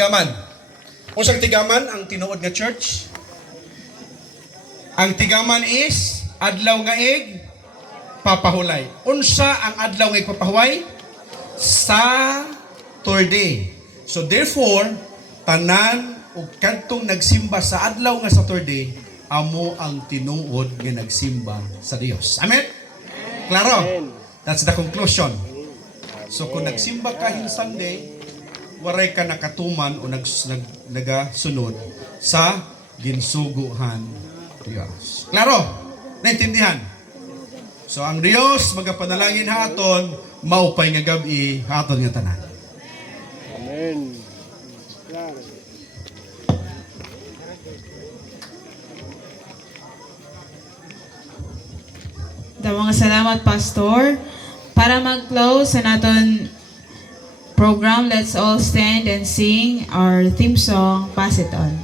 tigaman. Unsang tigaman ang tinuod nga church? Ang tigaman is adlaw nga papahulay. Unsa ang adlaw nga papahuway? Saturday. So therefore, tanan ug kadtong nagsimba sa adlaw nga Saturday, amo ang tinuod nga nagsimba sa Dios. Amen? Klaro? That's the conclusion. So kung nagsimba ka hin Sunday, waray ka nakatuman o nagasunod sa ginsuguhan Dios. Klaro? Naintindihan? So ang Dios magapanalangin haton, maupay nga gabi haton nga tanan. Amen. Claro. Mga salamat, Pastor. Para mag-close sa naton program, let's all stand and sing our theme song, Pass It On.